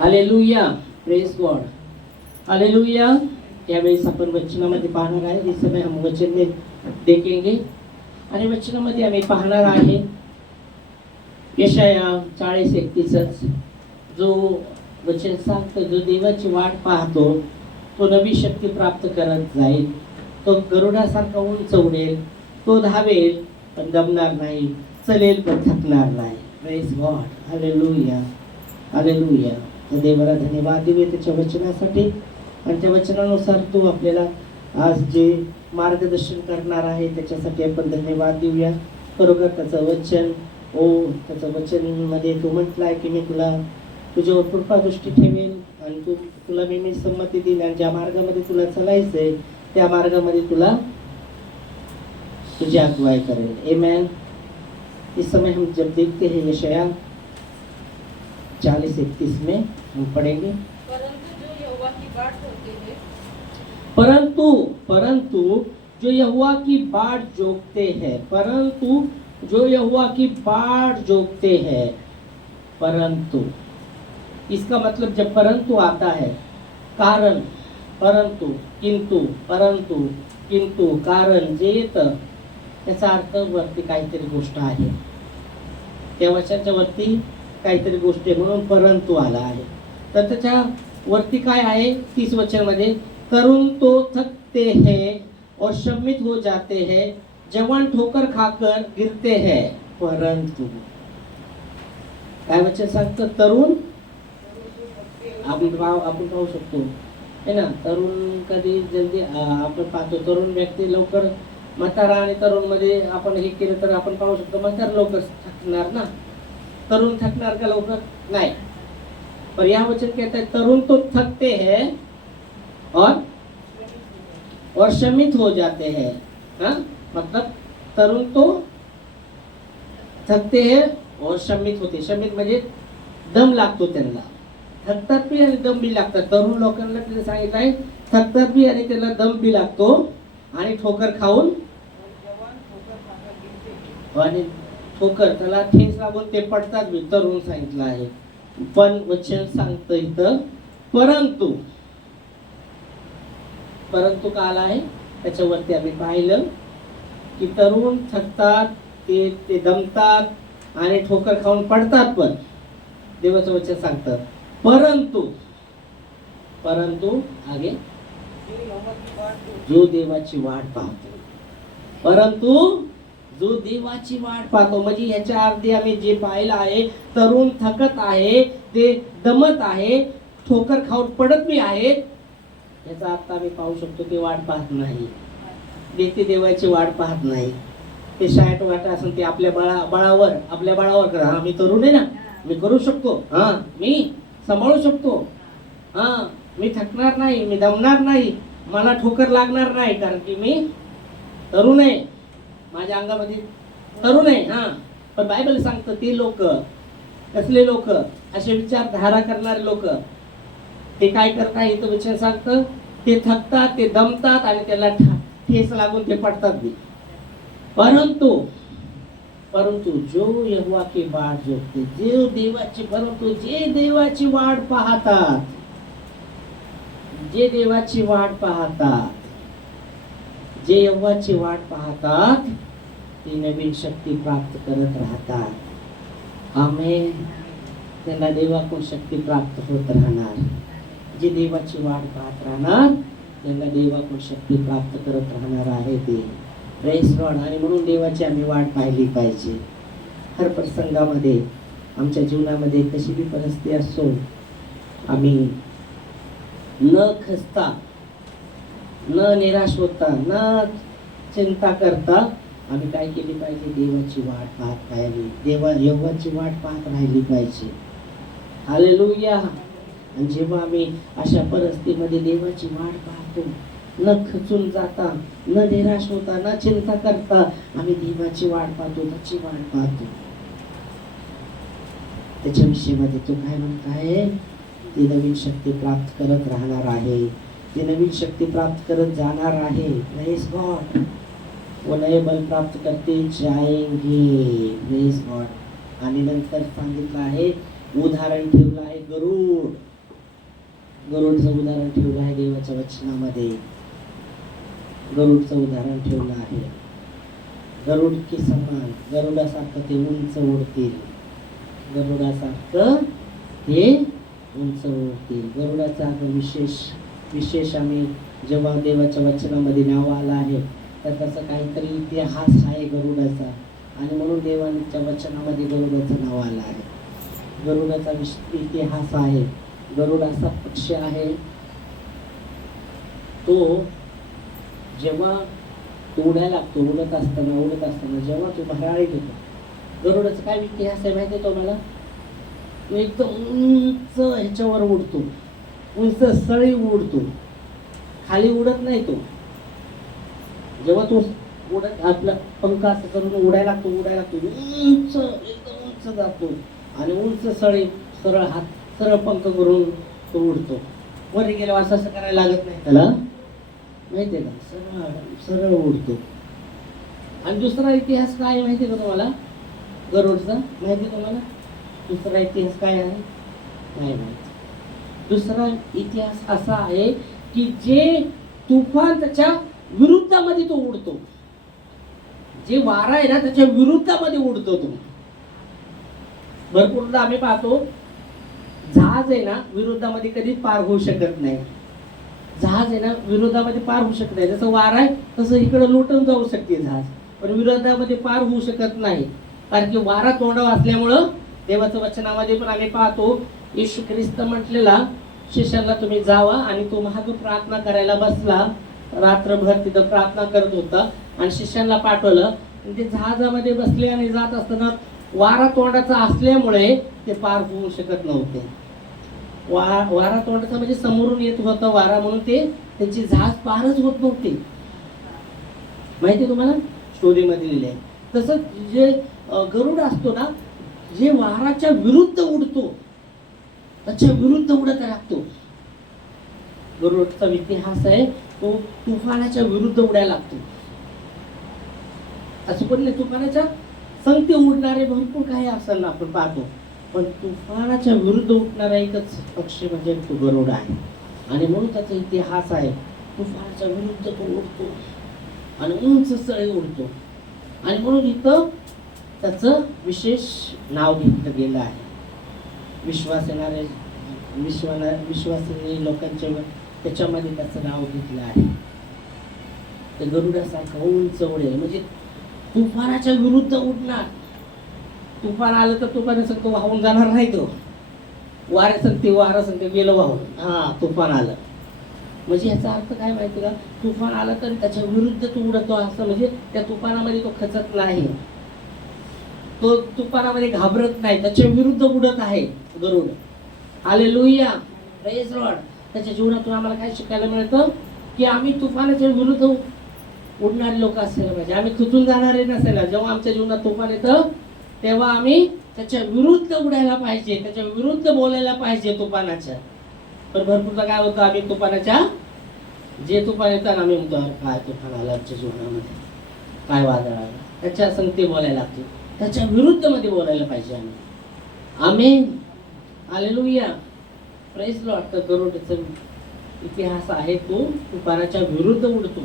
Hallelujah, praise God, hallelujah. यावेळेस आपण वचनामध्ये पाहणार आहे, इस समय हम वचन में देखेंगे आणि वचनामध्ये आम्ही पाहणार आहे यशाया 40:31 जो वचन सांगतो, जो देवाची वाट पाहतो तो नवी शक्ती प्राप्त करत जाईल, तो गरुडासारखा उंच उडेल, तो धावेल पण दमणार नाही, चलेल पण थकणार नाही। Praise God, hallelujah, hallelujah. तर देवाला धन्यवाद देऊया त्याच्या वचनासाठी आणि त्या वचनानुसार तो आपल्याला आज जे मार्गदर्शन करणार आहे त्याच्यासाठी आपण धन्यवाद देऊया। बरोबर त्याचं वचन त्याचं वचनमध्ये तो म्हटलाय की मी तुला तुझ्यावर कृपादृष्टी ठेवेल आणि तुला मी संमती देईल आणि ज्या मार्गामध्ये तुला चालायचंय त्या मार्गामध्ये तुला तुझी अगुवाई करेल। आमेन। इस समय हम जब देखते हैं यशाया 40:31 में हम पढ़ेंगे, परंतु जो यहोवा की बाट जोगते हैं, परंतु जो यहोवा की बाट जोगते हैं, परंतु इसका मतलब जब परंतु आता है, कारण, परंतु, किंतु, कारण जे येतं त्याचा अर्थ वरती काहीतरी गोष्ट आहे, त्या वचनाच्या वरती काहीतरी गोष्ट आहे म्हणून परंतु आला आहे। तर त्याच्या वरती काय आहे 30 वचन मध्ये, तरुण तो थकते हैं और शमित हो जाते हैं, जवान ठोकर खाकर गिरते हैं, परंतु काय वचन सांगतं, तरुण आपण पाहू शकतो है ना, तरुण कधी जल्दी आपण पाहतो तरुण व्यक्ती लवकर, म्हातारा आणि तरुण मध्ये आपण हे केलं तर आपण पाहू शकतो म्हातारा लवकर थकणार ना, तरुण थकणार का लवकर नाही। पर यह वचन कहता है तरुण तो थकते हैं और शमित हो जाते हैं। हाँ, मतलब तरुण तो थकते हैं और शमित होते, शमित म्हणजे दम लागतो त्यांना, थकतात बी आणि दम बी लागतात। तरुण लोकांना तिथे सांगितलं आहे थकतात बी आणि त्याला दम बी लागतो आणि ठोकर खाऊन आणि ठोकर त्याला ठेस लागून ते पडतात बी, तरुण सांगितलं आहे। पण वचन सांगतं इथं परंतु, परंतु का आला आहे त्याच्यावरती आम्ही पाहिलं की तरुण थकतात, ते दमतात आणि ठोकर खाऊन पडतात, पण देवाचं वचन सांगतं परंतु आगे जो देवाची वाट पाहतो, परंतु जो देवाची वाट पाहतो, म्हणजे ह्याच्या अर्धी आम्ही जे पाहिलं आहे तरुण थकत आहे, ते दमत आहे, ठोकर खाऊन पडत बी आहेत, याचा अर्थ आम्ही पाहू शकतो ते वाट पाहत नाही, ते देवाची वाट पाहत नाही। ते शाळेत वाट असेल ते आपल्या बाळावर करा, हा मी तरुण आहे ना, मी करू शकतो, हा मी सांभाळू शकतो, हा मी थकणार नाही, मी दमणार नाही, मला ठोकर लागणार नाही, कारण की मी तरुण आहे, माझ्या अंगामध्ये तरुण आहे। हा, पण बायबल सांगतं ते लोक, कसले लोक, असे विचारधारा करणारे लोक, ते काय करतात इथं वचन सांगतं, ते थकतात, ते दमतात आणि त्याला ठेस लागून ते पडतात बी। परंतु जो यहोवा की वाट जोगते, परंतु जे देवाची वाट पाहतात, जे देवाची वाट पाहतात, जे यहोवाची वाट पाहतात ते नवीन शक्ती प्राप्त करत राहतात। आमेन। त्यांना देवाकडून शक्ती प्राप्त होत राहणार, जे देवाची वाट पाहत राहणार त्यांना देवाकडून शक्ती प्राप्त करत राहणार आहे ते। Praise Lord. आणि म्हणून देवाची आम्ही वाट पाहिली पाहिजे हर प्रसंगामध्ये, आमच्या जीवनामध्ये कशी बी परिस्थिती असो, आम्ही न खचता, न निराश होता, न चिंता करता आम्ही काय केली पाहिजे, देवाची वाट पाहत पाहिजे, यहोवाची वाट पाहत राहिली पाहिजे। हालेलुया। आणि जेव्हा आम्ही अशा परिस्थितीमध्ये देवाची वाट पाहतो, न खचून जाता, न निराश होता, न चिंता करता आम्ही देवाची वाट पाहतो, त्याची वाट पाहतो, त्याच्या विषयीमध्ये तो काय म्हणत आहे, ती नवीन शक्ती प्राप्त करत राहणार आहे, ती नवीन शक्ती प्राप्त करत जाणार आहे। Praise God. वो नए बल प्राप्त करते जाएंगे। Praise God. आणि नंतर सांगितलं आहे, उदाहरण ठेवलं आहे गरुड, गरुडचं उदाहरण ठेवलं आहे देवाच्या वचनामध्ये. गरुडचं उदाहरण ठेवलं आहे. गरुड की समान, गरुडासारखं ते उंच उडतील. गरुडासारखं ते उंच उडतील. गरुडाचा विशेष आम्ही जेव्हा देवाच्या वचनामध्ये नाव आलं आहे तर त्याचा काहीतरी इतिहास आहे गरुडाचा, आणि म्हणून देवाच्या वचनामध्ये गरुडाचं नाव आलं आहे. गरुडाचा इतिहास आहे. गरुड असा पक्षी आहे, तो जेव्हा उडायला लागतो, उडत असताना जेव्हा तो भराळी घेतो. गरुडाचा काय इतिहास आहे माहिती आहे तुम्हाला? तो एकदम उंच ह्याच्यावर उडतो, उंच सळी उडतो, खाली उडत नाही तो. जेव्हा तो उडत आपला पंख असं करून उडायला लागतो उंच, एकदम उंच जातो आणि उंच सळी सरळ हात सरळ पंख करून तो उडतो. वर गेल्यावर असं करायला लागत नाही त्याला, माहितीये का? सरळ उडतो. आणि दुसरा इतिहास काय माहितीये का तुम्हाला गरुडचा? माहिती तुम्हाला दुसरा इतिहास काय आहे? नाही माहिती. दुसरा इतिहास असा आहे की जे तुफान त्याच्या विरुद्धामध्ये तो उडतो. जे वारा आहे ना त्याच्या विरुद्धामध्ये उडतो तो. भरपूरदा आम्ही पाहतो जहाज आहे ना विरोधामध्ये कधी पार होऊ शकत नाही. जहाज आहे ना विरोधामध्ये पार होऊ शकत नाही. जसं वारा आहे तसं इकडे लोटून जाऊ शकते जहाज, पण विरोधामध्ये पार होऊ शकत नाही. कारण की वारा तोंडावर असल्यामुळं देवाच्या वचनामध्ये पण आम्ही पाहतो येशू ख्रिस्त म्हटलेला शिष्याला तुम्ही जावा, आणि तो महाग प्रार्थना करायला बसला. रात्रभर तिथं प्रार्थना करत होता आणि शिष्यांना पाठवलं. ते जहाजामध्ये बसले आणि जात असताना वारा तोंडाचा असल्यामुळे ते पार होऊ शकत नव्हते. वारा तोंडाचा म्हणजे समोरून येत होता वारा, म्हणून ते त्याची जहाज पारच होत नव्हते. माहिती तुम्हाला स्टोरीमध्ये लिहिले. तसंच जे गरुड असतो ना, जे वाराच्या विरुद्ध उडतो त्याच्या विरुद्ध उडत लागतो. गरुडचा इतिहास आहे, तो तुफानाच्या विरुद्ध उडायला लागतो. असं पण नाही, तुफानाच्या संगते उडणारे भरपूर काही असेल ना आपण पाहतो, पण तुफानाच्या विरुद्ध उठणारा एकच पक्षी म्हणजे तो गरुड आहे. आणि म्हणून त्याचा इतिहास आहे. तुफानाच्या विरुद्ध तो उडतो आणि उंच सळी उडतो, आणि म्हणून इथं त्याचं विशेष नाव घेतलं गेलं आहे. विश्वासी लोकांच्या त्याच्यामध्ये त्याचं नाव घेतलं आहे. ते गरुडासारखं उंच उडेल, म्हणजे तुफानाच्या विरुद्ध उडणार. तुफान आलं तर तुफान सांगतो वाहून जाणार नाही. तो वारा सांगते गेलं वाहून. तुफान आलं म्हणजे ह्याचा अर्थ काय माहिती का? तुफान आलं तर त्याच्या विरुद्ध तो उडतो, असं म्हणजे त्या तुफानामध्ये तो खचत नाही, तो तुफानामध्ये घाबरत नाही, त्याच्या विरुद्ध उडत आहे गरुड. Hallelujah, praise Lord. त्याच्या जीवनातून आम्हाला काय शिकायला मिळतं की आम्ही तुफानाच्या विरुद्ध उडणारे लोक असायला पाहिजे. आम्ही खचून जाणारे नसायला. जेव्हा आमच्या जीवनात तुफान येतं तेव्हा आम्ही त्याच्या विरुद्ध उडायला पाहिजे, त्याच्या विरुद्ध बोलायला पाहिजे तुफानाच्या. पण भरपूरदा काय होतं, आम्ही तुफानाच्या जे तुफान येतात आम्ही म्हणतो काय तुफान आलं आमच्या जीवनामध्ये, काय वादळ आलं, त्याच्या संगती बोलायला लागतो. त्याच्या विरुद्ध मध्ये बोलायला पाहिजे आम्ही. आमेन, हालेलुया, प्रेज लॉर्ड. तर गरुडचा इतिहास आहे, तो तुफानाच्या विरुद्ध उडतो.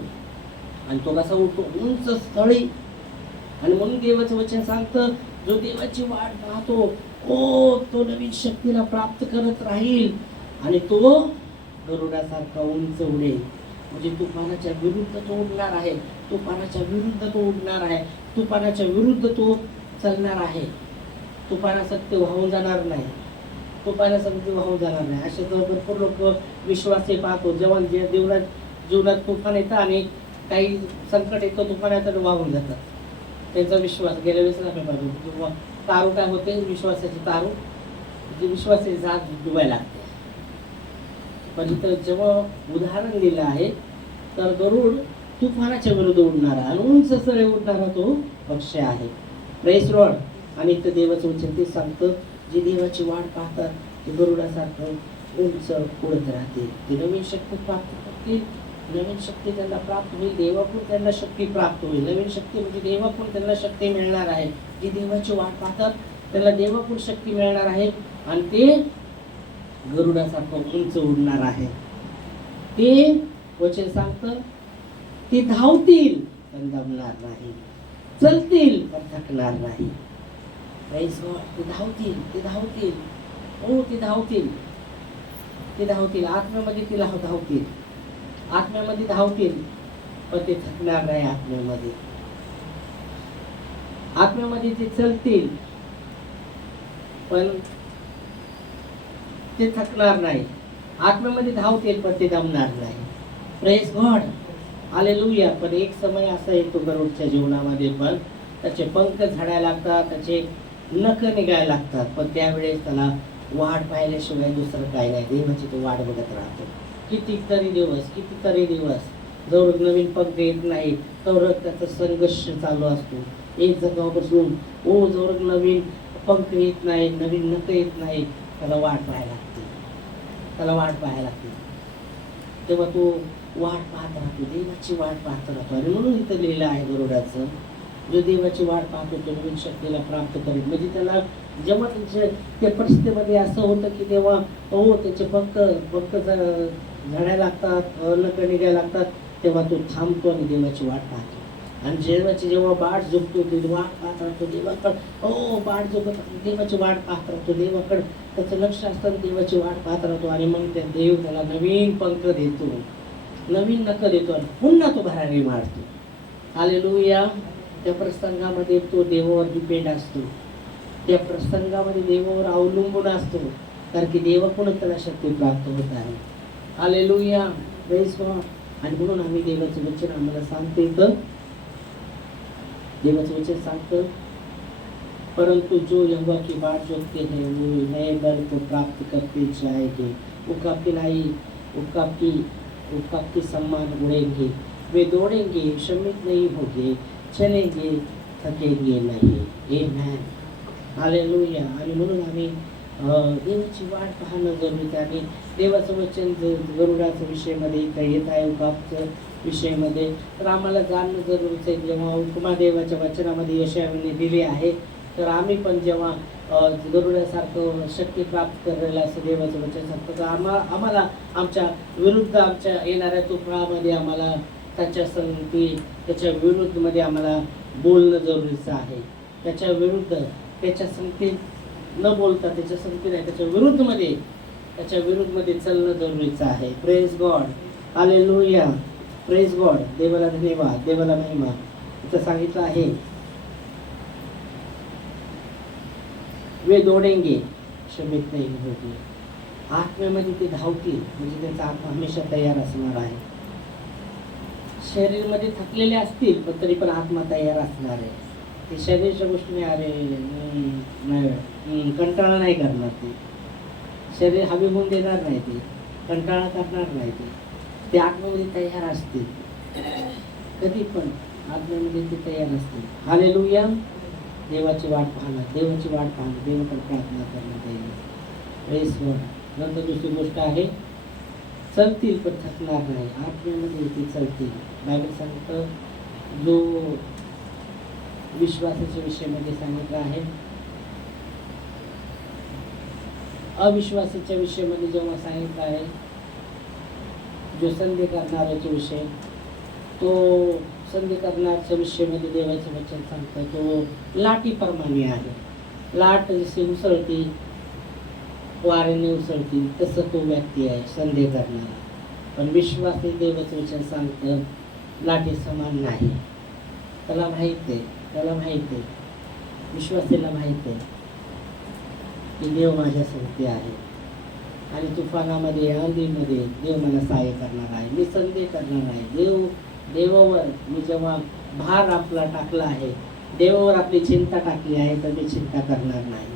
आणि तो कसा उडतो? उंच स्थळी. आणि म्हणून देवाचं वचन सांगतं जो देवाची वाट पाहतो तो नवीन शक्तीला प्राप्त करत राहील, आणि तो गरुडासारखा उंच उडेल. म्हणजे तुफानाच्या विरुद्ध तो उडणार आहे, तुफानाच्या विरुद्ध तो उडणार आहे, तुफानाच्या विरुद्ध तो चालणार आहे. तुफानासकते वाहून जाणार नाही, तुफानासकते वाहून जाणार नाही. असे तर भरपूर लोक विश्वासी पाहतो, जेव्हा जीवनात तुफान येतं आणि काही संकट येतं, तुफान येतं वाहून जातात. त्यांचा विश्वास गेल्या वेळेस आपण पाहतो तारू काय होते, विश्वासाची तारू जी विश्वासाची जात डुबायला लागते. पण इथं जेव्हा उदाहरण दिलं आहे तर गरुड तुफानाच्या विरुद्ध उडणारा आणि उंच सळे उडणारा तो पक्षी आहे. Praise Lord. आणि इथं देवाचं वचन ते सांगतं जे देवाची वाट पाहतात ते गरुडासारखं उंच उडत राहतील, ते नवीन शक्ती प्राप्त करतील, नवीन शक्ती त्यांना प्राप्त होईल, देवाकडून त्यांना शक्ती प्राप्त होईल. नवीन शक्ती म्हणजे देवाकडून त्यांना शक्ती मिळणार आहे. जे देवाची वाट पाहतात त्यांना देवाकडून शक्ती मिळणार आहे, आणि ते गरुडासारखं उंच उडणार आहे. ते वचन सांगतं ते धावतील पण दमणार नाही, चलतील पण थकणार नाही. Praise God. ते धावतील, ते धावतील, हो ते धावतील, ते धावतील. आत्म्यामध्ये तिला धावतील, आत्म्यामध्ये धावतील पण ते थकणार नाही. आत्म्यामध्ये आत्म्यामध्ये ते चलतील पण ते थकणार नाही. आत्म्यामध्ये धावतील पण ते दमणार नाही. Praise God, hallelujah. पण एक समय असा येतो गरुडच्या जीवनामध्ये पण त्याचे पंख झाडायला लागतात, त्याचे नख निघायला लागतात, पण त्यावेळेस त्याला वाट पाहिल्याशिवाय दुसरं काही नाही. देवाची तो वाट बघत राहतो. कितीतरी दिवस जवळ नवीन पंख येत नाही तर त्याचा संघर्ष चालू असतो. एक जागा बसून जवळ नवीन पंख येत नाही, नवीन नख येत नाही, त्याला वाट पाहायला लागते, त्याला वाट पाहायला लागते. तेव्हा तो वाट पाहत राहतो, देवाची वाट पाहत राहतो. आणि म्हणून इथं लिहिलं आहे गरुडाचं, जो देवाची वाट पाहतो तो नवीन शक्तीला प्राप्त करेल. म्हणजे त्याला जेव्हा त्या परिस्थितीमध्ये असं होतं की तेव्हा त्याचे पंख झाडायला लागतात, नख निघायला लागतात, तेव्हा तो थांबतो आणि देवाची वाट पाहतो. आणि जेव्हा बाट झोपतो ते वाट पाहत राहतो देवाकडे. बाट झोपत देवाची वाट पाहत राहतो देवाकडे, त्याचं लक्ष असतं देवाची वाट पाहत राहतो. आणि मग त्या देव त्याला नवीन पंख देतो, नवीन नख देतो आणि पुन्हा तो भरारी मारतो. हालेलुया. त्या प्रसंगामध्ये तो देवावर डिपेंड असतो, त्या प्रसंगामध्ये देवावर अवलंबून असतो, कारण की देवाकडून त्याला शक्ती प्राप्त होत आहे. हालेलुया. Praise God. आणि म्हणून आम्ही देवाचं वचन आम्हाला सांगतो, इथं देवाचं वचन सांगतं, परंतु जो यहोवा की बाट जोतते हैं वो नए बल को प्राप्त करते जाएंगे. उकाब की सम्मान उड़ेंगे, वे दौड़ेंगे श्रमिक नहीं होंगे, चलेंगे थकेंगे नाही. आमेन. हालेलुया. आणि म्हणून आम्ही देवाची वाट पाहणं जरुरीचं आहे. देवाचं वचन गरुडाच्या विषयमध्ये इथं येत आहे, उकाबच्या विषयमध्ये, तर आम्हाला जाणणं जरुरीचं आहे. जेव्हा उपमा देवाच्या वचनामध्ये यशायाने दिली आहे, तर आम्ही पण जेव्हा गरुडासारखं शक्ती प्राप्त करायला असं देवाचं वचन सांगतं, तर आम्हाला आमच्या विरुद्ध आमच्या येणाऱ्या तुफानामध्ये आम्हाला त्याच्या विरुद्धमध्ये आम्हाला बोलणं जरुरीचं आहे. त्याच्या विरुद्ध, त्याच्या संगतीत न बोलता, त्याच्या संगती नाही, त्याच्या विरुद्धमध्ये चालणं जरुरीचं आहे. Praise God. Hallelujah. Praise God. देवाला धन्यवाद, देवाला महिमा. इथं सांगितलं आहे, वे दौड़ेंगे श्रमिक नहीं होगी. आत्म्यामध्ये ते धावतील, म्हणजे त्यांचा आत्मा हमेशा तयार असणार आहे. शरीरमध्ये थकलेले असतील पण तरी पण आत्मा तयार असणार आहे. ते शरीराच्या गोष्टीने कंटाळा नाही करणार. शरीर हवी होऊन देणार नाही, ते कंटाळा करणार नाही. ते आत्म्यामध्ये तयार असतील, कधी पण आत्म्यामध्ये ते तयार असतील. हालेलुया. देवाची वाट पाहणं, देवाकडे प्रार्थना करणं. Praise God. नंतर दुसरी गोष्ट आहे, चलतील पण थकणार नाही. आत्म्यामध्ये ते चलतील. बायबल सांगतं, जो विश्वासाच्या विषयामध्ये सांगितलं आहे, अविश्वासाच्या विषयामध्ये जेव्हा सांगितलं आहे, जो संधी करणाऱ्याचा विषय, तो संधी करण्याच्या विषयामध्ये देवाचं वचन सांगतं, तो लाटीप्रमाणे आहे. लाट जशी उसळती, वाऱ्याने उसळती, तसं तो व्यक्ती आहे संधी करणारा. पण विश्वासी देवाचं वचन सांगतं लाटी समान नाही. त्याला माहित आहे, विश्वासीला माहित आहे की देव माझ्या संगती आहे, आणि तुफानामध्ये, आंधीमध्ये देव मला सहाय्य करणार आहे. मी संधी करणार आहे. देवावर मी जेव्हा भार आपला टाकला आहे, देवावर आपली चिंता टाकली आहे, तर मी चिंता करणार नाही,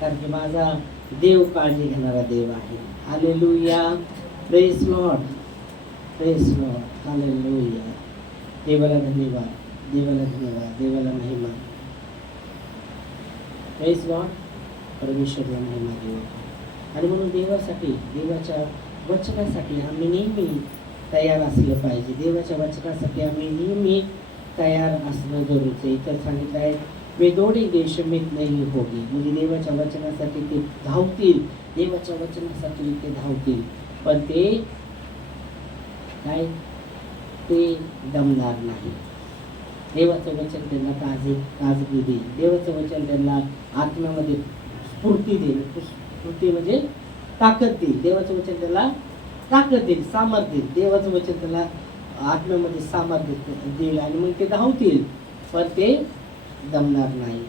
कारण की माझा देव काळजी घेणारा देव आहे. हालेलुया. Praise Lord. हालेलुया. देवाला धन्यवाद, देवाला महिमा. Praise Lord. परमेश्वरला महिमा देव. आणि म्हणून देवासाठी, देवाच्या वचनासाठी आम्ही नेहमी तयार असलं पाहिजे. देवाच्या वचनासाठी आम्ही नेहमी तयार असणं जरुरीचं आहे. इतर सांगितलं आहे, वे दौड़ेंगे शमित नहीं होगी. म्हणजे देवाच्या वचनासाठी ते धावतील, देवाच्या वचनासाठी ते धावतील, पण ते काय, ते दमणार नाही. देवाचं वचन त्यांना ताजगी देईल. देवाचं वचन त्यांना आत्म्यामध्ये स्फूर्ती देईल. स्फूर्ती म्हणजे ताकद देईल. देवाचं वचन त्याला ताकद देईल, सामर्थ्य देईल. देवाचं वचन त्याला आत्म्यामध्ये सामर्थ्य देईल आणि मग ते धावतील, पण ते दमणार नाही.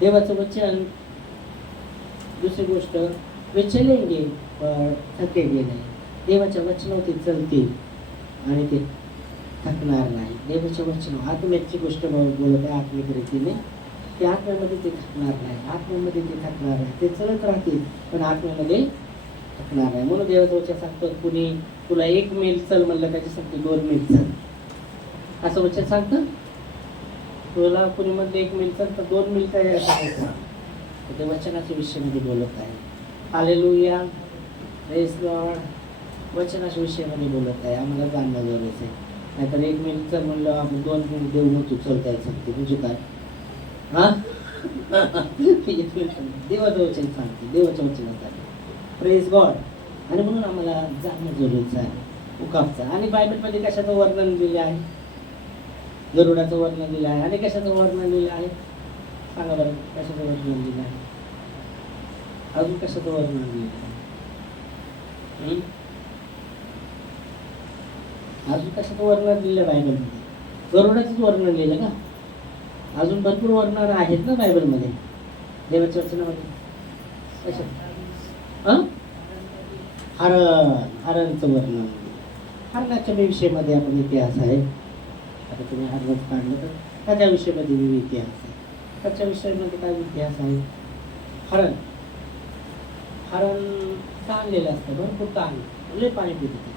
देवाचं वचन, दुसरी गोष्ट, वे चलेंगे पर थकेंगे नाही. देवाच्या वचनावरती चलतील आणि ते थकणार नाही. देवाच्या वचन आत्म्याची गोष्ट बोलत आहे, आत्मिक रीतीने. ते आत्म्यामध्ये ते थकणार नाही, आत्म्यामध्ये ते थकणार नाही. ते चलत राहतील पण आत्म्यामध्ये थकणार नाही. म्हणून देवाचं वचन सांगतं, कुणी तुला 1 मैल चल म्हणलं त्याच्यासाठी 2 मैल चल, असं वचन सांगतं. तुला कुणी म्हणलं 1 मैल चल तर 2 मैल काय करायचं. ते वचनाच्या विषयामध्ये बोलत आहे. Hallelujah, praise Lord. वचनाच्या विषयामध्ये बोलत आहे. आम्हाला जाणणं गरजेचं आहे. नाहीतर 1 मैल चल म्हणलं आपण 2 मैल देऊ नव्हतो चलता सांगते, म्हणजे काय हा देवाचं वचन सांगते, देवाच्या वचनासाठी. Praise God. आणि म्हणून आम्हाला जाणणं जरुरीचं आहे उकापचं. आणि बायबलमध्ये कशाचं वर्णन दिले आहे, गरुडाचं वर्णन दिलं आहे. आणि कशाचं वर्णन दिलं आहे सांगा बरं, कशाचं वर्णन दिलं आहे, अजून कशाचं वर्णन दिलं आहे, अजून कशाचं वर्णन दिलं बायबलमध्ये. गरुडाचंच वर्णन लिहिलं का, अजून भरपूर वर्णन आहेत ना बायबलमध्ये, देवाच्या वचनामध्ये. कशा हरणचं वर्णन. हरणाच्या विषयामध्ये आपण इतिहास आहे. आता तुम्ही हरणच काढलं तर त्याच्या विषयामध्ये इतिहास आहे. त्याच्या विषयामध्ये काय इतिहास आहे. हरण ताणलेलं असतं, भरपूर ताण, लय पाणी पितं.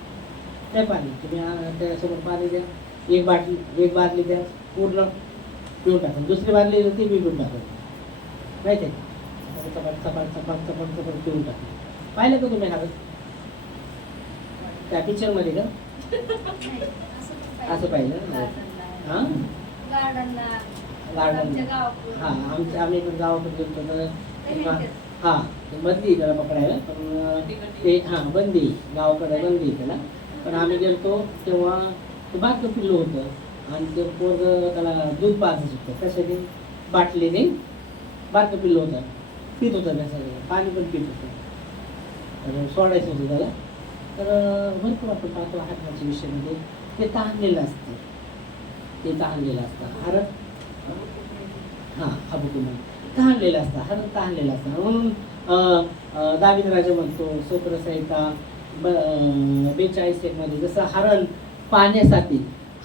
ते पाणी तुम्ही त्यासोबत पाणी द्या, एक बाटली द्या, पूर्ण पिऊन टाका. दुसरी बाटली ती पिऊन टाका, माहिती आहे, चपाट पिऊन टाका. पाहिलं का तुम्ही हरण त्या पिक्चरमध्ये का, असं पाहिलं. हां गार्डन, हां आम्ही पण गावाकडे गेलो तर हां बंदी त्याला पकडायला, पण ते हां बंदी, गावाकडे बंदी त्याला. पण आम्ही गेलतो तेव्हा ते बारकं पिल्लू होतं आणि ते पोरगं त्याला दूध पाजत होतं. कशाने, बाटलीने. बारकं पिल्लू होतं, पित होतं त्याचं पाणी पण पित होतं, सोडायचं होतं त्याला. तर भरपूर आपण पाहतो हरणाच्या विषयामध्ये ते ताणलेलं असतं, ते ताणलेलं असतं. हरण हां हाबुकून ताणलेलं असतं, हरण ताणलेलं असतं. म्हणून दावीद राजा म्हणतो स्तोत्रसंहिता 42 मध्ये, जसं हरण पाण्यासाठी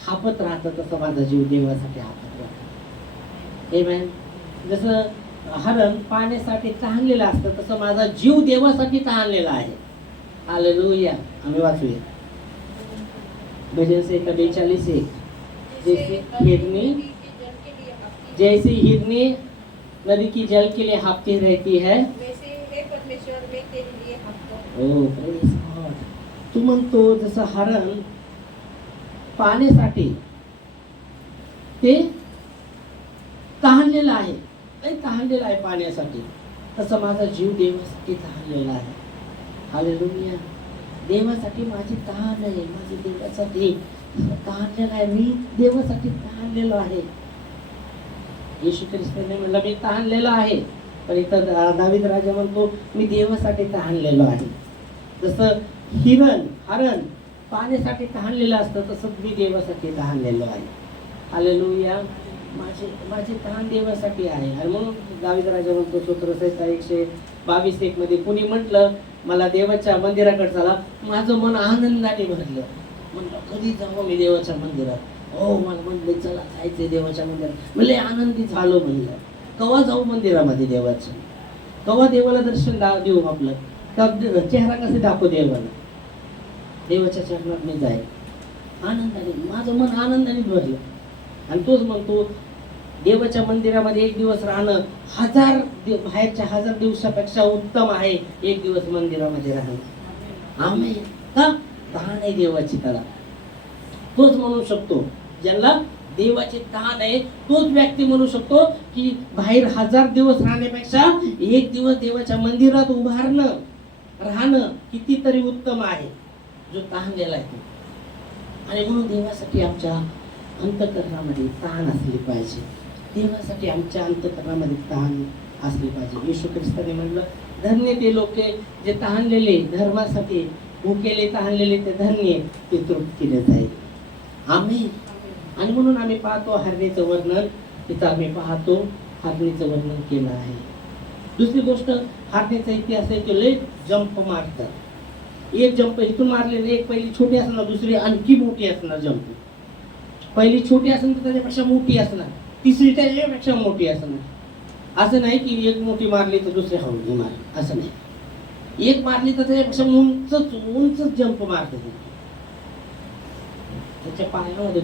हापत राहतं तसं माझा जीव देवासाठी हापत राहतो. आमेन. जसं हरण पाण्यासाठी तहानलेलं असतं तसं माझा जीव देवासाठी तहानलेला आहे. हालेलुया. आम्ही वाचूया भजन संहिता 42:1. जैसी हिरनी नदी की जल के लिए हाँफती रहती है, ओ प्रेज गॉड. तू म्हणतो जसं हरण पाण्यासाठी ते तहानलेलं आहे, तहानलेलं आहे पाण्यासाठी, तसं माझा जीव देवासाठी तहानलेला आहे. हालेलुया. देवासाठी माझी तहान आहे, माझी देवासाठी तहानलेला आहे. मी देवासाठी तहानलेलो आहे. येशू ख्रिस्ताने म्हणलं मी तहानलेलो आहे, पण इथं दावीद राजा म्हणतो मी देवासाठी तहानलेलो आहे. जसं हरण पाण्यासाठी तहानलेलं असतं तसं मी देवासाठी तहानलेलो आहे. हालेलुया. माझी तहान देवासाठी आहे. आणि म्हणून दावीद राजा म्हणतो स्तोत्रसंहिता 122:1 मध्ये, कुणी म्हटलं मला देवाच्या मंदिराकडे चला, माझं मन आनंदाने भरलं. म्हणलं कधी जाऊ मी देवाच्या मंदिरात. हो मला म्हणलं चला जायचंय देवाच्या मंदिरात. म्हणले आनंदी झालो. म्हणलं कवा जाऊ मंदिरामध्ये देवाचं, कवा देवाला दर्शन देऊ, आपलं चेहरा कसे दाखवू देवाला. देवाच्या चरणात मी जाईल आनंदाने, माझं मन आनंदाने भरलं. आणि तोच म्हणतो देवाच्या मंदिरामध्ये 1 दिवस राहणं बाहेरच्या 1000 दिवसापेक्षा उत्तम आहे 1 दिवस मंदिरामध्ये राहणं. आम्ही का तहान आहे देवाची त्याला. तोच म्हणू शकतो ज्यांना देवाचे दान आहे, तोच व्यक्ती म्हणू शकतो की बाहेर 1000 दिवस राहण्यापेक्षा एक दिवस देवाच्या मंदिरात राहणं कितीतरी उत्तम आहे, जो ताणलेला आहे तो. आणि म्हणून देवासाठी आमच्या अंतःकरणामध्ये ताण असली पाहिजे. देवासाठी आमच्या अंतःकरणामध्ये ताण असली पाहिजे. येशू ख्रिस्ताने म्हणलं, धन्य ते लोके जे तहानलेले धर्मासाठी, भुकेले तहानलेले ते धन्य, ते तृप्तीने जाईल. आम्ही आणि म्हणून आम्ही पाहतो हरणीचं वर्णन, तिथं आम्ही पाहतो हरणीचं वर्णन केलं आहे. दुसरी गोष्ट, हरणीचा इतिहास आहे की लय जंप मारतात. एक जंप इथून मारलेले, एक पहिली छोटी असणार, दुसरी आणखी मोठी असणार जंप. पहिली छोटी असणार तर त्याच्यापेक्षा मोठी असणार, तिसरी त्याच्यापेक्षा मोठी असणार. असं नाही की एक मोठी मारली तर दुसरी हळू मारली, असं नाही. एक मारली तर त्याच्यापेक्षा उंच जंप मारते. त्याच्या पायामध्ये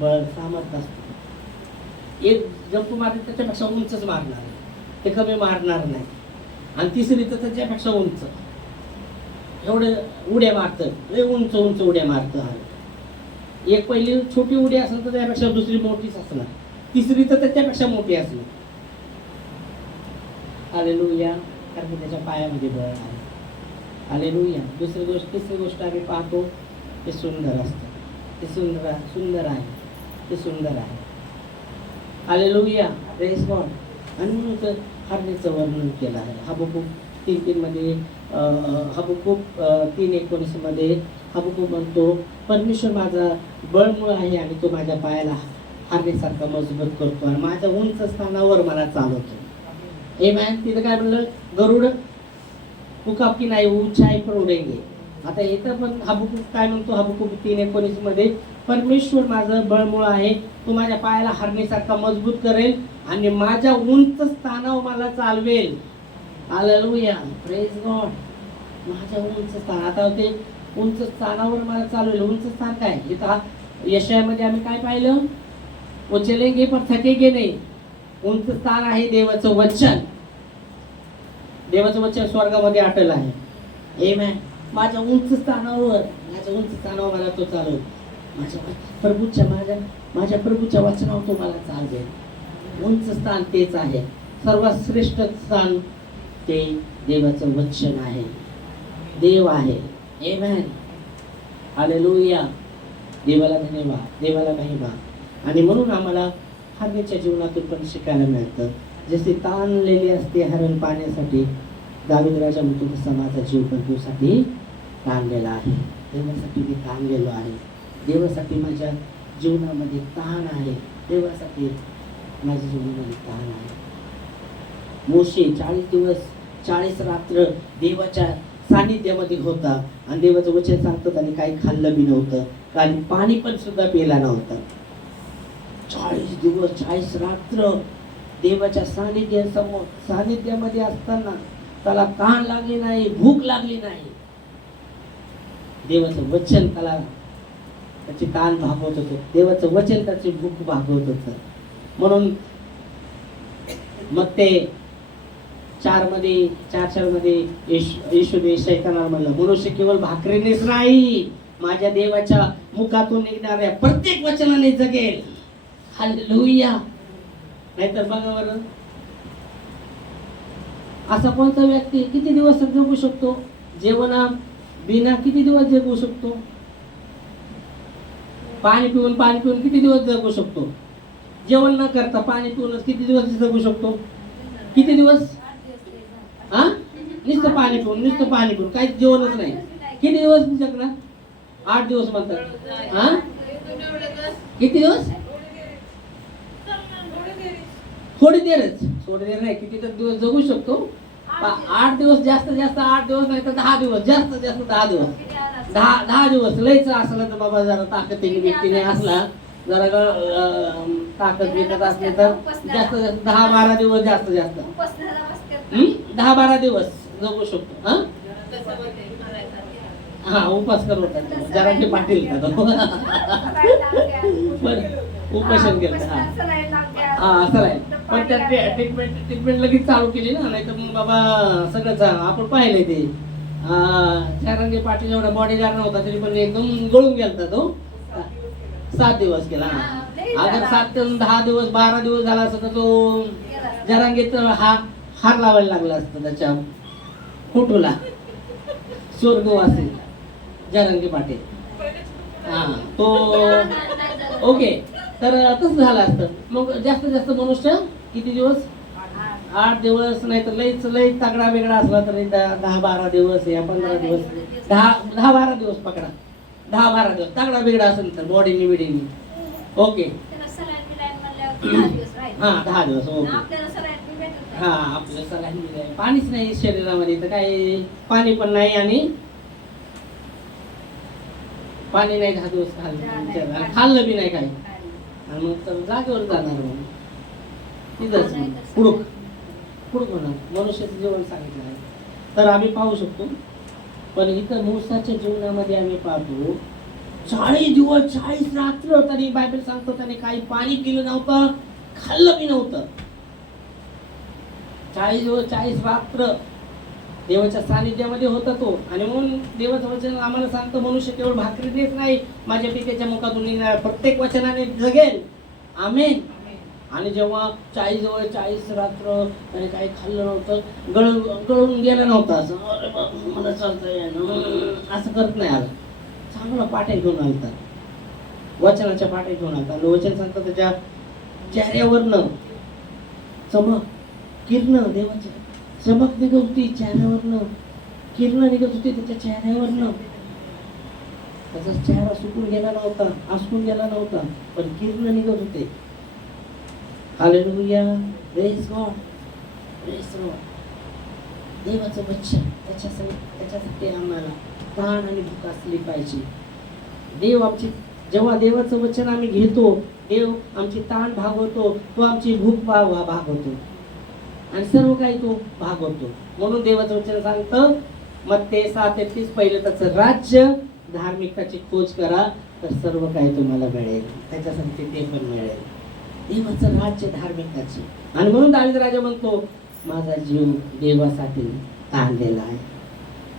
बळ सामर्थ्य असतं. एक जंप मारली त्याच्यापेक्षा उंचच मारणार आहे, ते कमी मारणार नाही. आणि तिसरी तर त्याच्यापेक्षा उंच, एवढे उड्या मारतं, लय उंच उड्या मारतं. एक पहिली छोटी उडी असेल तर त्यापेक्षा दुसरी मोठीच असणार, तिसरी तर त्याच्यापेक्षा मोठी असणार. हालेलुया, कारण त्याच्या पायामध्ये बळ आहे. हालेलुया. तिसरी गोष्ट आम्ही पाहतो, ते सुंदर असतं. ते सुंदर आहे, ते सुंदर आहे. Hallelujah, praise God. आणि म्हणून तर हरणीचं वर्णन केलं आहे. हबक्कूक 3:3 मध्ये, हबक्कूक 3:19 मध्ये हबक्कूक म्हणतो, परमेश्वर माझा बळमुळ आहे आणि तो माझ्या पायाला हरणीसारखा मजबूत करतो आणि माझ्या उंच स्थानावर मला चालवतो. आमेन. तिथं काय म्हणलं, गरुड पुकाप की नाही ऊंचाई पर उडेंगे. आता इथं पण हबक्कूक काय म्हणतो, हबक्कूक 3:19 मध्ये, परमेश्वर माझं बळमुळ आहे, तो माझ्या पायाला हरणीसारखा मजबूत करेल आणि माझ्या उंच स्थानावर मला चालवेल. Hallelujah, praise God. माझ्या उंच स्थान, आता ते उंच स्थानावर मला चालवेल. उंच स्थान काय, इथं यशायामध्ये आम्ही काय पाहिलं, वो चलेंगे पर थकेंगे नाही. उंच स्थान आहे देवाचं वचन. देवाचं वचन स्वर्गामध्ये अटल आहे. आमेन. माझ्या उंच स्थानावर मला तो चालवेल. माझ्या प्रभूच्या वचनावर तो मला चालवेल. उंच स्थान तेच आहे, सर्वात श्रेष्ठ स्थान ते देवाचं वचन आहे, देव आहे. आमेन. हालेलुया. देवाला धन्यवाद, देवाला महिमा. आणि म्हणून आम्हाला हरणीच्या जीवनातून पण शिकायला मिळतं. जसे ताणलेली असते हरण पाण्यासाठी, दावीद राजा म्हणतो तसा माझा जीव पण तुझ्यासाठी ताणलेला आहे. देवासाठी मी ताणलेलो आहे. देवासाठी माझ्या जीवनामध्ये ताण आहे. देवासाठी माझ्या जीवनामध्ये ताण आहे. मोशे 40 दिवस 40 रात्र देवाच्या सानिध्यामध्ये होता आणि देवाचं वचन सांगतात आणि काही खाल्लं बी नव्हतं, काही पाणी पण सुद्धा पिला नव्हतं. 40 दिवस 40 रात्र देवाच्या सानिध्यामध्ये असताना त्याला तहान लागली नाही, भूक लागली नाही. देवाचं वचन त्याची तहान भागवत होतं, देवाचं वचन त्याची भूक भागवत होतं. म्हणून मग ते 4:4 मध्ये येशूने शैतानाला म्हणलं, मनुष्य केवळ भाकरीनेच नाही, माझ्या देवाच्या मुखातून निघणाऱ्या प्रत्येक वचनाने जगेल. हालेलुया. नाहीतर बघा बरं, असा कोणता व्यक्ती किती दिवस जगू शकतो? जेवणा बिना किती दिवस जगू शकतो? पाणी पिऊन किती दिवस जगू शकतो? जेवण न करता पाणी पिऊनच किती दिवस जगू शकतो? किती दिवस? हा, नुसतं पाणी पिऊन काही जेवणच नाही, किती दिवस जगणार? 8 दिवस म्हणतात. हा, किती दिवस? थोडी देर नाही, किती तर दिवस जगू शकतो? 8 दिवस, जास्त 8 दिवस नाही तर 10 दिवस, जास्त 10 दिवस. 10 दिवस लयच असलं तर बाबा, जरा ताकदीने व्यक्तीने असला, जरा ताकद विकत असले तर जास्त 10-12 दिवस, जास्त 10-12 दिवस जगू शकतो. हा, उपास करतात जरा ते पाटील उपोषण केलं. हा, असं राहील. पण त्या ट्रीटमेंट लगेच चालू केली ना, नाही तर मग बाबा सगळंच आपण पाहिलंय ते. चारंगे पाटील एवढा बॉडीगार्ड नव्हता तरी पण एकदम गळून गेलता तो. 7 दिवस केला. अगर 7 ते 10 दिवस 12 दिवस झाला असता तर तो जरांगीत हार लावायला लागला असता त्याच्या फोटोला. स्वर्गवासी जरांगी पाटील. हा तो ओके. तर तसं झालं असतं. मग जास्तीत जास्त मनुष्य किती दिवस? 8 दिवस, नाही तर लई तगडा वेगळा असला तरी 10-12 दिवस या 15 दिवस, 10-12 दिवस पकडा. 10-12 दिवस तगडा वेगळा असेल तर बॉडीनी बिडीनी. ओके. हा 10 दिवस. ओके. हा आपल्याला सगळ्यांनी पाणीच नाही शरीरामध्ये, तर काय पाणी पण नाही आणि पाणी नाही 10 दिवस खाल्लं बी नाही काय. आणि मग तर जागेवर जाणार मग तिथंच पुढं होणार. मनुष्याचं जीवन सांगितलं आहे. तर आम्ही पाहू शकतो. पण इथं मूसाच्या जीवनामध्ये आम्ही पाहतो 40 दिवस 40 रात्र तरी बायबल सांगतो त्याने काही पाणी पिलं नव्हतं, खाल्लं बी नव्हतं. 40 दिवस 40 रात्र देवाच्या सानिध्यामध्ये होता तो. आणि म्हणून देवाचं वचन आम्हाला सांगतं मनुष्य केवळ भाकरीनेच नाही, माझ्या पित्याच्या मुखातून निघणाऱ्या प्रत्येक वचनाने जगेल. आमेन. आणि जेव्हा 40 दिवस 40 रात्र त्याने काही खाल्लं नव्हतं, गळून गेलं नव्हतं, असं मला चालतंय असं करत नाही आलं. चांगला पाट्या घेऊन आलता, वचनाच्या पाट्या घेऊन आलता. आणि वचन सांगतं त्याच्या चेहऱ्यावरनं चमक, किरण, देवाची चमक निघत होती चेहऱ्यावरनं, किरण निघत होती त्याच्या चेहऱ्यावरनं. त्याचा चेहरा सुकून गेला नव्हता, आसकून गेला नव्हता, पण किरण निघत होते. Hallelujah. Praise God. Praise God. देवाचं वचन त्याच्यासाठी आम्हाला ताण आणि भूक असली पाहिजे. जेव्हा देवाचं वचन आम्ही घेतो, देव आमची ताण भागवतो, तो आमची भूक भागवतो आणि सर्व काही तो भागवतो. म्हणून देवाचं वचन सांगतं मत्ते 7:33 पहिलं त्याचं राज्य धार्मिकताची खोज करा तर सर्व काही तुम्हाला मिळेल. त्याच्यासाठी ते पण मिळेल. देवाचं राज्य धार्मिकताची. आणि म्हणून दावीद राजा म्हणतो माझा जीव देवासाठी ताणलेला आहे.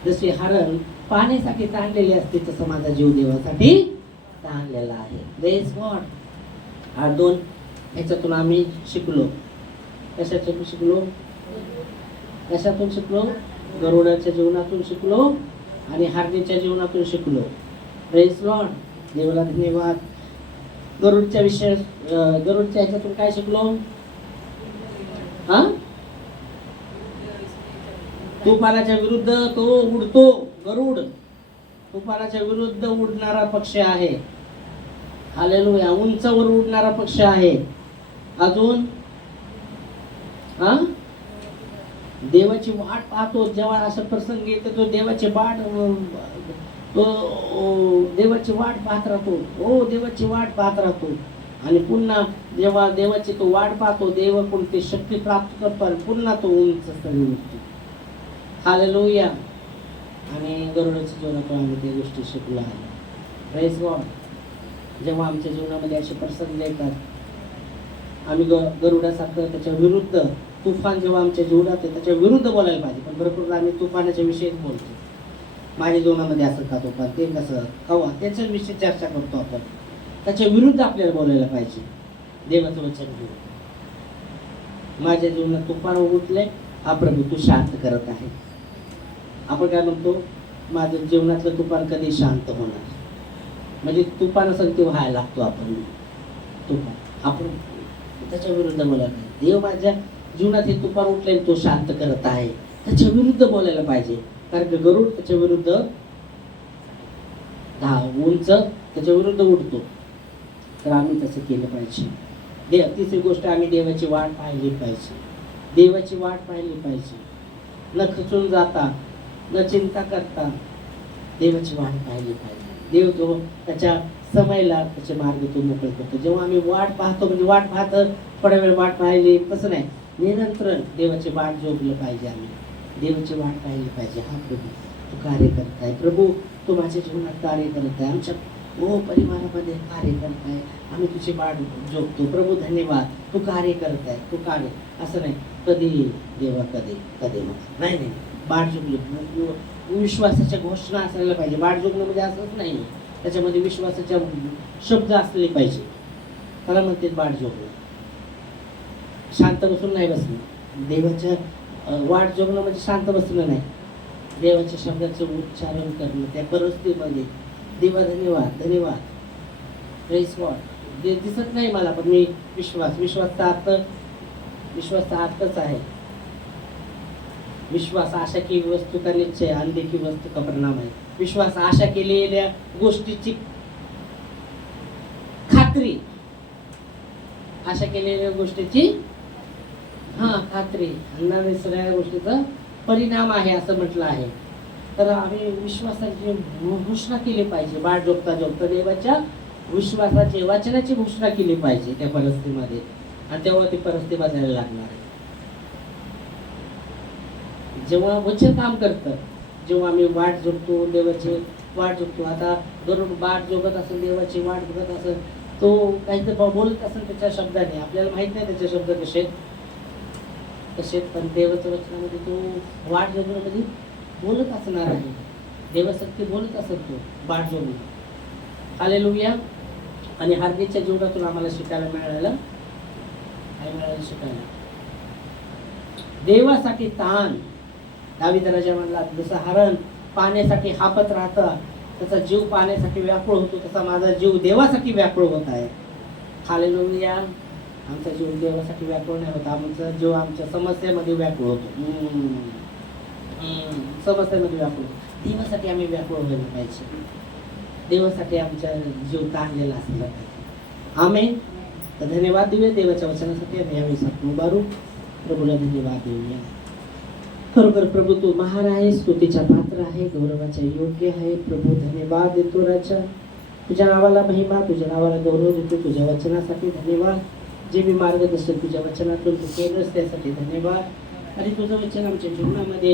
जसे हरण पाण्यासाठी ताणलेले असते तसं माझा जीव देवासाठी ताणलेला आहे. Praise God. 8:2 ह्याच्यातून आम्ही शिकलो. कशातून शिकलो? कशातून शिकलो? गरुडाच्या जीवनातून शिकलो आणि हरणीच्या जीवनातून शिकलो. Praise Lord. देवाला धन्यवाद. गरुडच्या ह्याच्यातून काय शिकलो? तुफानाच्या विरुद्ध तो उडतो. गरुड तुफानाच्या विरुद्ध उडणारा पक्षी आहे. हालेलुया. उंचावर उडणारा पक्षी आहे. अजून देवाची वाट पाहतो. जेव्हा असा प्रसंग येतो तो देवाची वाट पाहत राहतो. देवाची वाट पाहत राहतो. आणि पुन्हा जेव्हा देवाची तो वाट पाहतो, देव कोणती शक्ती प्राप्त करतो आणि पुन्हा तो उंच स्थळी उठतो. हालेलुया. आणि गरुडाच्या जीवनातून आम्ही त्या गोष्टी शिकलो आहे. Praise God. जेव्हा आमच्या जीवनामध्ये असे प्रसंग येतात, आम्ही गरुडासारखं त्याच्या विरुद्ध, तुफान जेव्हा आमच्या जीवनात आहे त्याच्या विरुद्ध बोलायला पाहिजे. पण भरपूर आम्ही तुफानाच्या विषयीच बोलतो. माझ्या जीवनामध्ये असं का तुफान, ते कसं कवा, त्याच्या विषयी चर्चा करतो आपण. त्याच्या विरुद्ध आपल्याला बोलायला पाहिजे. देवाचं वचन घेऊन माझ्या जीवनात तुफान उठले, हा प्रभू तू शांत करत आहे. आपण काय म्हणतो? माझ्या जीवनातलं तुफान कधी शांत होणार? म्हणजे तुफान असेल ते व्हायला लागतो आपण. तुफान आपण त्याच्या विरुद्ध बोलायला पाहिजे. देव माझ्या जीवनात हे तुफान उठले, तो शांत करत आहे, त्याच्या विरुद्ध बोलायला पाहिजे. कारण की गरुड त्याच्या विरुद्ध उंच त्याच्या विरुद्ध उडतो. तर आम्ही तसं केलं पाहिजे. तिसरी गोष्ट, आम्ही देवाची वाट पाहिली पाहिजे. देवाची वाट पाहिली पाहिजे. न खचून जाता, न चिंता करता देवाची वाट पाहिली पाहिजे. देव तो त्याच्या समयला त्याचे मार्ग तो मोकळे करतो. जेव्हा आम्ही वाट पाहतो, म्हणजे वाट पाहतो थोड्या वेळ वाट पाहिली तसं नाही, निरंतर देवाची वाट जोडलं पाहिजे. आम्ही देवाची वाट पाहिली पाहिजे. हा प्रभू तू कार्य करत आहे, प्रभू तू माझ्या जीवनात कार्य करत आहे, आमच्या परिवारामध्ये कार्य करत आहे, आम्ही तुझी वाट जोडतो. प्रभू धन्यवाद, तू कार्य करत आहे, तू कार्य. असं नाही कधी देवा कधी नाही. बाट जोडली, विश्वासाच्या घोषणा असायला पाहिजे. बाट जोडणं म्हणजे असंच नाही, त्याच्यामध्ये विश्वासाच्या शब्द असले पाहिजे. त्याला म्हणते वाट जोगणं. शांत बसून नाही बसणं. देवाच्या वाट जोगणं म्हणजे शांत बसणं नाही. देवाच्या शब्दाचं उच्चारण करणं त्या परिस्थितीमध्ये. देवा धन्यवाद धन्यवाद, प्रेज गॉड. दिसत नाही मला, पण मी विश्वासचा अर्थच आहे. विश्वास आशा की वस्तू का निश्चय, अनदेखी वस्तू का परिणाम आहे. विश्वास आशा केलेल्या गोष्टीची खात्री, आशा केलेल्या गोष्टीची खात्री, आणि सगळ्या गोष्टीचा परिणाम आहे असं म्हटलं आहे. तर आम्ही विश्वासाची घोषणा केली पाहिजे. वाट जोगता जोगता देवाच्या विश्वासाची वचनाची घोषणा केली पाहिजे त्या परिस्थितीमध्ये, आणि तेव्हा ती परिस्थिती बदलायला लागणार आहे. जेव्हा वचन काम करतं, जेव्हा आम्ही वाट जोगतो, देवाची वाट जोगतो. आता बरोबर वाट जोगत असेल, देवाची वाट बघत असेल, तो काहीतरी बोलत असेल त्याच्या शब्दाने, आपल्याला माहित नाही त्याचे शब्द कसे, पण देवाच्या वचनामध्ये तो वाट जोगण्यामध्ये बोलत असणार आहे. देवासाठी बोलत असेल तो वाट जोगणं. हालेलुया. आणि हार्दिकच्या जीवनातून आम्हाला शिकायला मिळालं देवासाठी ताण. दावीद राजा म्हणला, जसं हरण पाण्यासाठी हापत राहतं, त्याचा जीव पाण्यासाठी व्याकुळ होतो, तसा माझा जीव देवासाठी व्याकुळ होत आहे. हालेलुया. आमचा जीव देवासाठी व्याकुळ नाही होता, आमचा जीव आमच्या समस्येमध्ये व्याकुळ होतो. समस्येमध्ये व्याकुळ. देवासाठी आम्ही व्याकुळ व्हायला पाहिजे. देवासाठी आमचा जीव ताणलेला असला पाहिजे. आमेन. तर धन्यवाद देऊया देवाच्या वचनासाठी. आणि यावेळेस आपण उभारू, प्रभूला धन्यवाद देऊया. खरोखर प्रभू तू महान आहे, स्तुतीचा पात्र आहे, गौरवाच्या योग्य आहे. प्रभू धन्यवाद देतो राजा, तुझ्या नावाला महिमा, तुझ्या नावाला गौरव देतो. तुझ्या वचनासाठी धन्यवाद. जे मी मार्गदर्शन तुझ्या वचनातून तू केलंस त्यासाठी धन्यवाद. आणि तुझं वचन आमच्या जीवनामध्ये